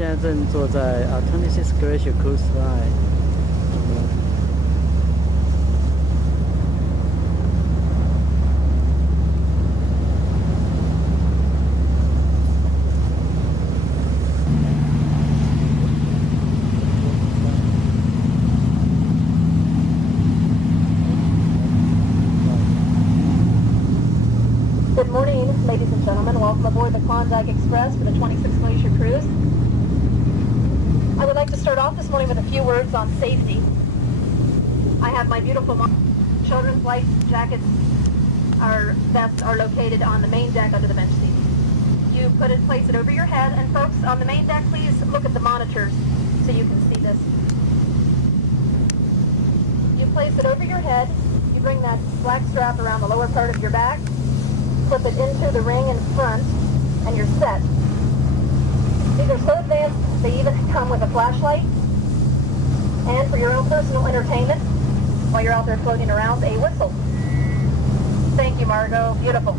现在正坐在26 Glacier Cruise Line。Good morning, ladies and gentlemen. Welcome aboard the Klondike Express for the 26 Glacier Cruise. I would like to start off this morning with a few words on safety. I have my beautiful children's life jackets. Our vests are located on the main deck under the bench seat. You place it over your head, and folks on the main deck, please look at the monitors so you can see this. You place it over your head. You bring that black strap around the lower part of your back. Flip it into the ring in front, and you're set. These are so advanced, they even come with a flashlight. And for your own personal entertainment, while you're out there floating around, a whistle. Thank you, Margot. Beautiful.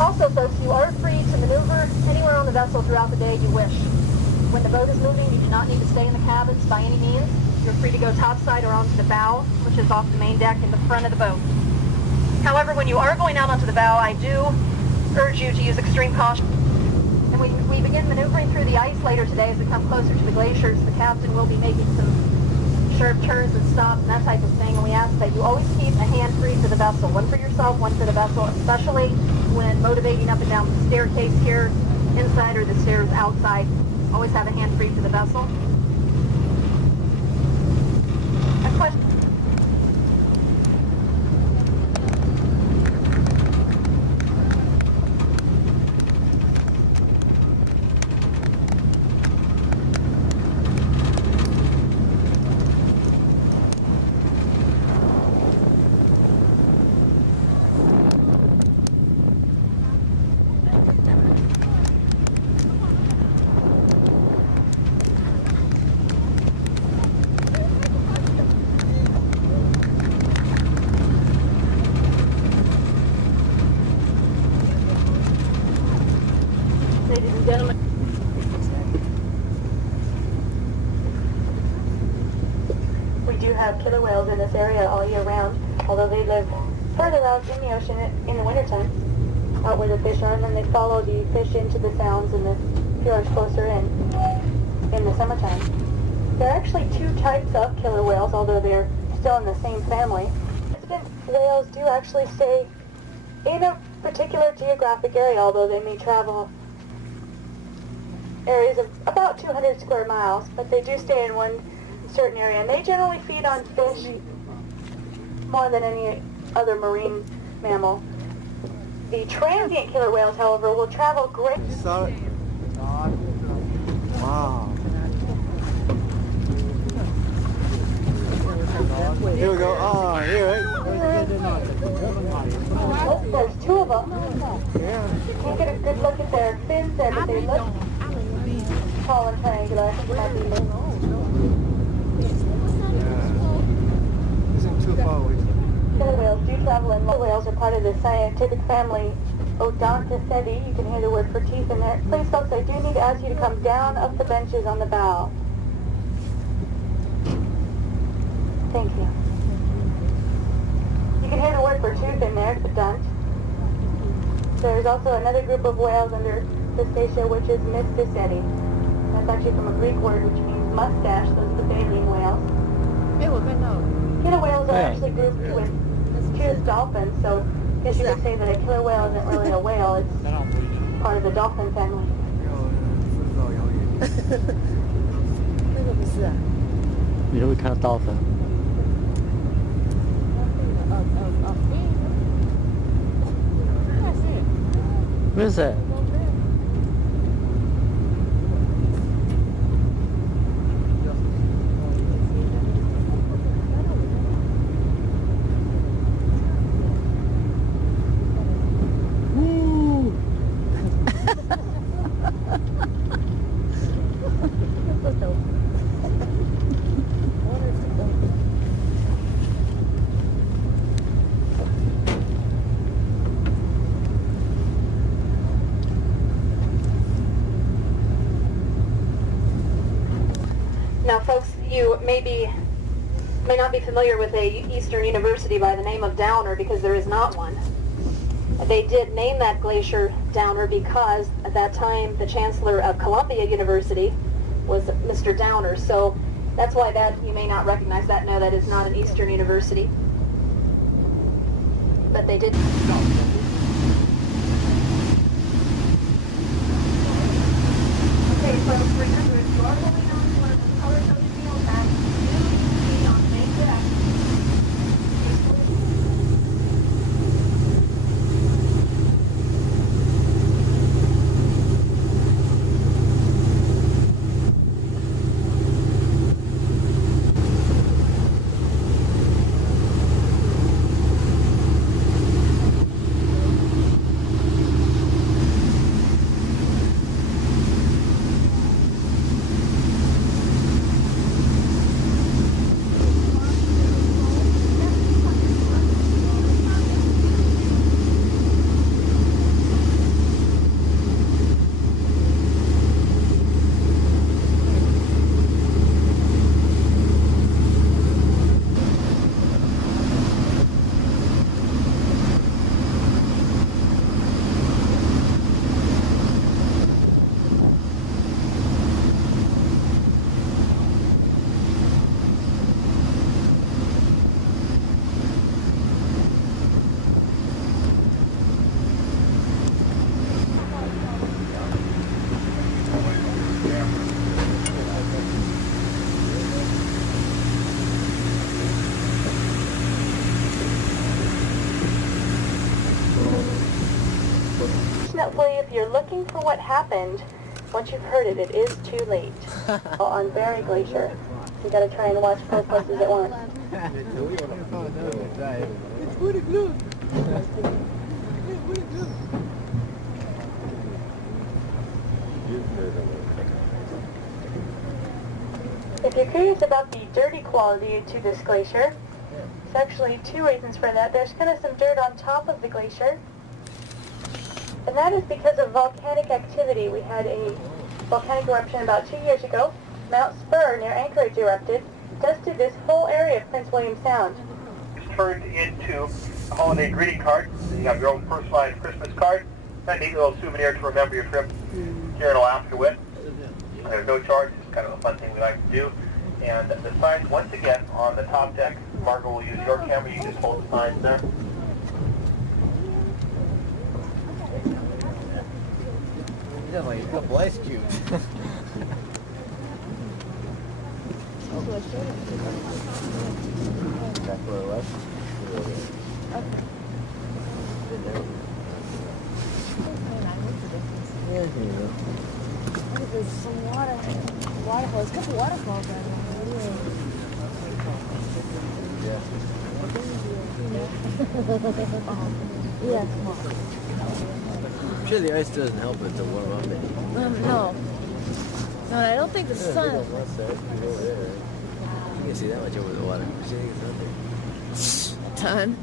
Also, folks, you are free to maneuver anywhere on the vessel throughout the day you wish. When the boat is moving, you do not need to stay in the cabins by any means. You're free to go topside or onto the bow, which is off the main deck in the front of the boat. However, when you are going out onto the bow, I do urge you to use extreme caution. And when we begin maneuvering through the ice later today as we come closer to the glaciers, the captain will be making some sharp turns and stops and that type of thing. And we ask that you always keep a hand free to the vessel, one for yourself, one for the vessel, especially when motivating up and down the staircase here, inside or the stairs outside. Always have a hand free to the vessel. A question. Ladies and gentlemen, we do have killer whales in this area all year round, although they live further out in the ocean in the wintertime, out where the fish are, and then they follow the fish into the sounds and the fjords closer in the summertime. There are actually two types of killer whales, although they're still in the same family. Resident whales do actually stay in a particular geographic area, although they may travel areas of about 200 square miles, but they do stay in one certain area, and they generally feed on fish more than any other marine mammal. The transient killer whales, however, will travel great. You saw it? Wow. Here we go. Oh, here. Oh, there's two of them. You can't get a good look at their fins there, but they look tall and triangular. I think it might be Isn't too far away. killer whales do travel, and killer whales are part of the scientific family Odontoceti. You can hear the word for teeth in there. Please, folks, I do need to ask you to come down off the benches on the bow. Thank you. You can hear the word for tooth in there, the dunt. There's also another group of whales under the Cetacea, which is Mysticeti. That's actually from a Greek word which means mustache. Those are the baleen whales. Killer whales are actually grouped with toothed dolphins, so I guess you could say that a killer whale isn't really a whale, it's part of the dolphin family. You know we kind of dolphin. Where is it? you may not be familiar with a Eastern university by the name of Downer because there is not one. They did name that glacier Downer because at that time the chancellor of Columbia University was Mr. Downer. So that's why that you may not recognize that. No, that is not an Eastern university. But they did. Okay, so remember, if you are holding on to one of the colors of the geotags, you see on page deck. Unfortunately, if you're looking for what happened, once you've heard it, it is too late. On Berry Glacier, you got to try and watch both places at once. It's pretty good. If you're curious about the dirty quality to this glacier, there's actually two reasons for that. There's kind of some dirt on top of the glacier. And that is because of volcanic activity. We had a volcanic eruption about 2 years ago. Mount Spur near Anchorage erupted, dusted this whole area of Prince William Sound. It's turned into a holiday greeting card. You have your own personalized Christmas card. That neat little souvenir to remember your trip here in Alaska with. There's no charge. It's kind of a fun thing we like to do. And the signs, once again, on the top deck. Margaret will use your camera. You just hold the signs there. Like a couple ice cubes. Back to the left. Yeah, there's some waterfalls, a couple waterfalls right now. Yeah. Yeah, small. I'm sure the ice doesn't help it to warm up any. No. No, I don't think the sun. You can see that much over the water. See anything out there? Ton.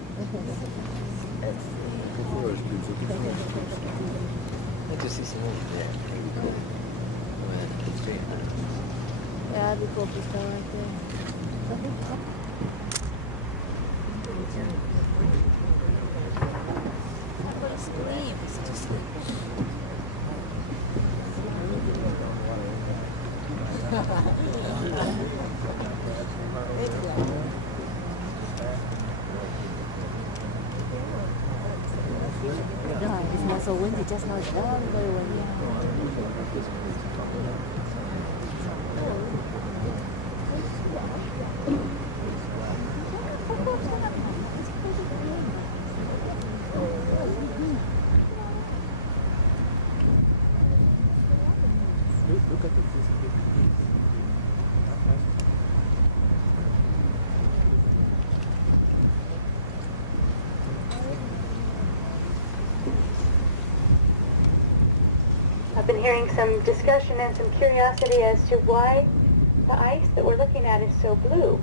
I just see some over there. That'd be cool. Yeah, that'd be cool if it's done right there. It's not so windy, just now it's very, very windy. Look at this. I've been hearing some discussion and some curiosity as to why the ice that we're looking at is so blue.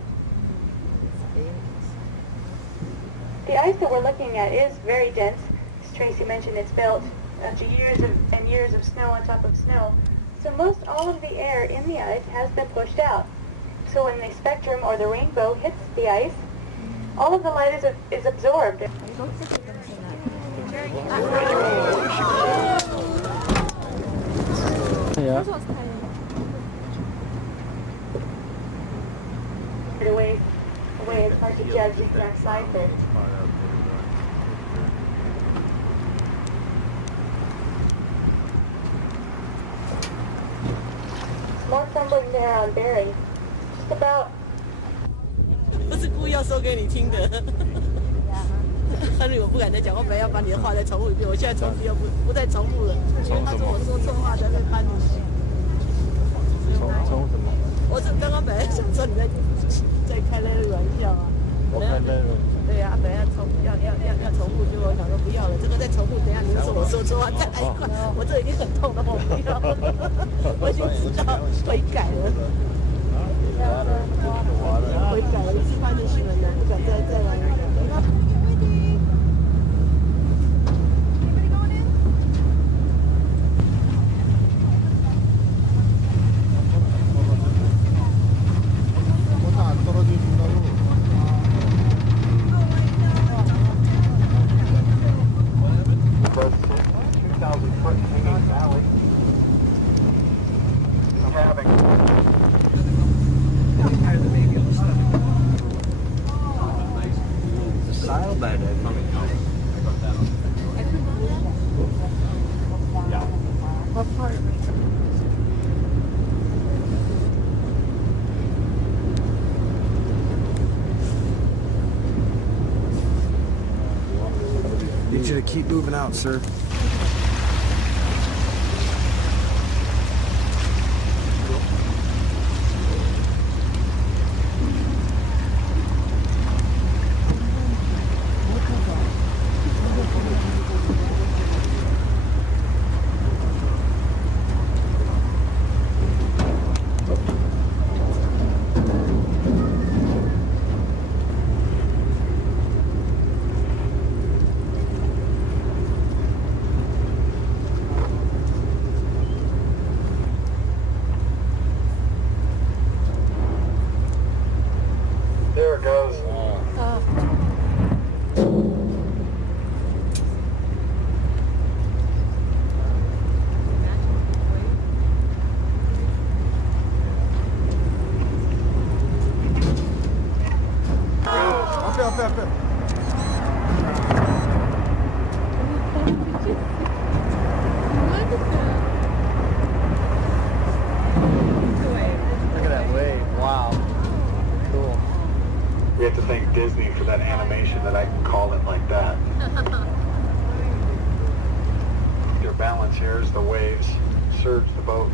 The ice that we're looking at is very dense. As Tracy mentioned, it's built after years and years of snow on top of snow. So most all of the air in the ice has been pushed out. So when the spectrum or the rainbow hits the ice, all of the light is absorbed. Yeah. Away, it's hard to judge the exact size there. More crumbling there on Berry. Just about. 不是故意要说给你听的。但是我不敢再讲，我本来要把你的话再重复一遍，我现在重复又不再重复了，因为他说我说错话才会搬你。从什么？我刚刚本来想说你在开那个玩笑啊。我开那个。对啊，本来要重复，结果我想说不要了，这个再重复，等一下你说我说错话再来一块，我这已经很痛了，我不要了，我已经知道悔改了。悔改了，一次半就行了，不敢再来了。Need you to keep moving out, sir. There it goes. Up. Look at that wave. Wow. Cool. We have to thank Disney for that animation that I can call it like that. Your balance here as the waves surge the boat.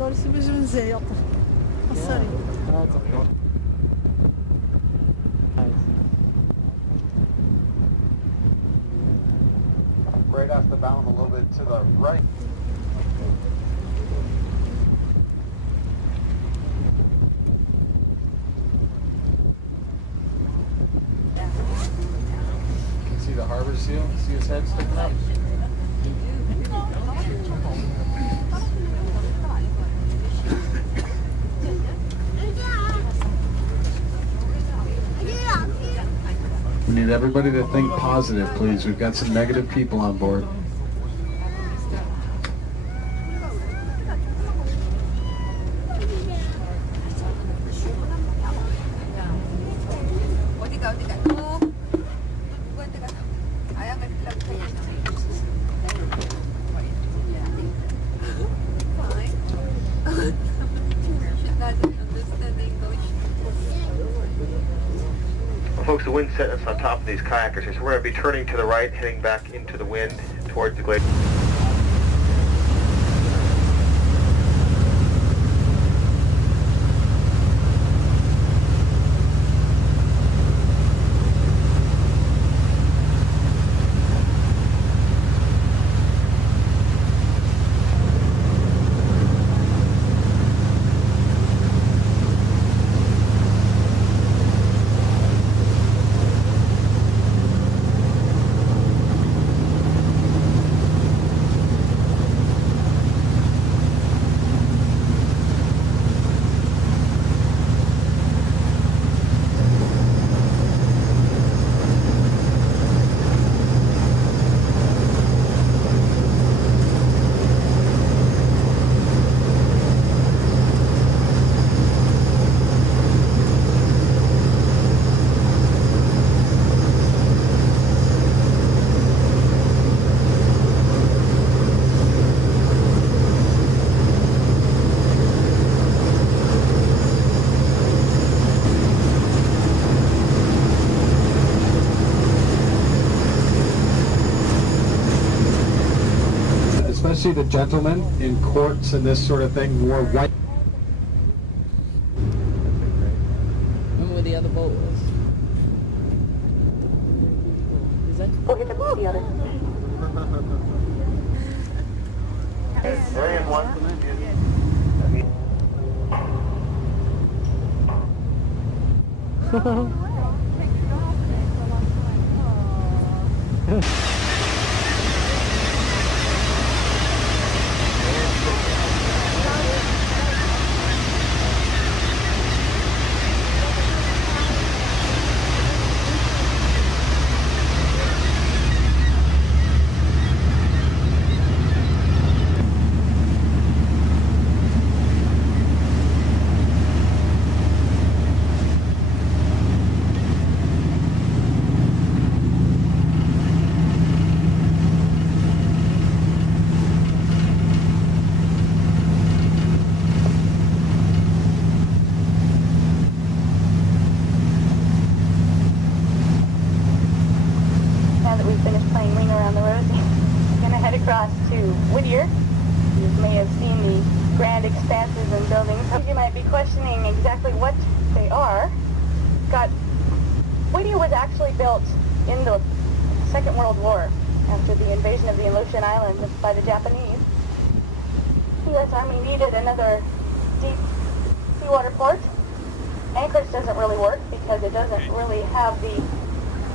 널 숨으시면 돼요. sorry. That's okay. Nice. Right off the bow, a little bit to the right. You can see the harbor seal. See his head sticking up. We need everybody to think positive, please. We've got some negative people on board. Folks, the wind setting us on top of these kayakers here, so we're going to be turning to the right, heading back into the wind towards the glacier. especially the gentlemen in courts and this sort of thing, wore white. Remember where the other boat was? Is that? Oh, here's the other. There is one. Now that we've finished playing Wing Around the Rosie, we're going to head across to Whittier. You may have seen the grand expanses and buildings. You might be questioning exactly what they are. Whittier was actually built in the Second World War after the invasion of the Aleutian Islands by the Japanese. The U.S. Army needed another deep seawater port. Anchorage doesn't really work because it doesn't really have the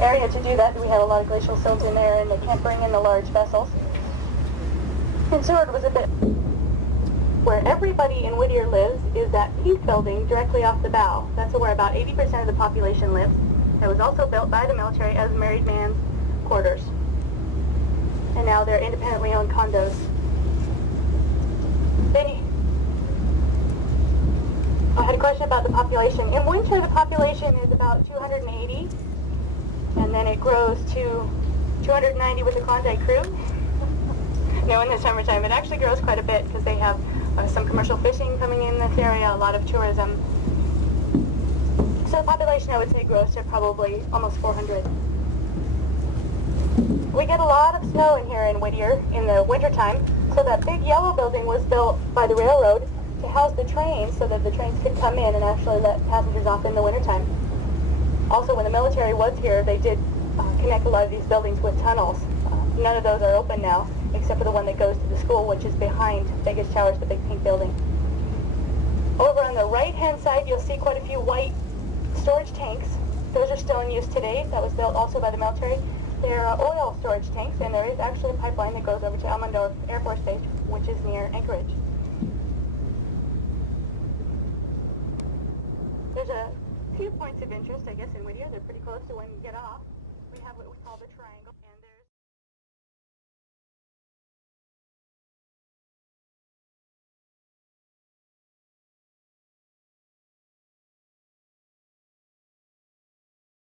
area to do that. We have a lot of glacial silt in there and they can't bring in the large vessels. And Seward was a bit... Where everybody in Whittier lives is that pink building directly off the bow. That's where about 80% of the population lives. It was also built by the military as married man's quarters. And now they're independently owned condos. I had a question about the population. In winter, the population is about 280. And then it grows to 290 with the Klondike crew. No, in the summertime, it actually grows quite a bit because they have some commercial fishing coming in this area, a lot of tourism. So the population, I would say, grows to probably almost 400. We get a lot of snow in here in Whittier in the wintertime. So that big yellow building was built by the railroad to house the trains so that the trains could come in and actually let passengers off in the wintertime. Also, when the military was here, they did connect a lot of these buildings with tunnels. None of those are open now, except for the one that goes to the school, which is behind Vegas Towers, the big pink building. Over on the right-hand side, you'll see quite a few white storage tanks. Those are still in use today. That was built also by the military. They're oil storage tanks, and there is actually a pipeline that goes over to Elmendorf Air Force Base, which is near Anchorage. There's a few points of interest, I guess, in Whittier. They're pretty close to when you get off. We have what we call the triangle.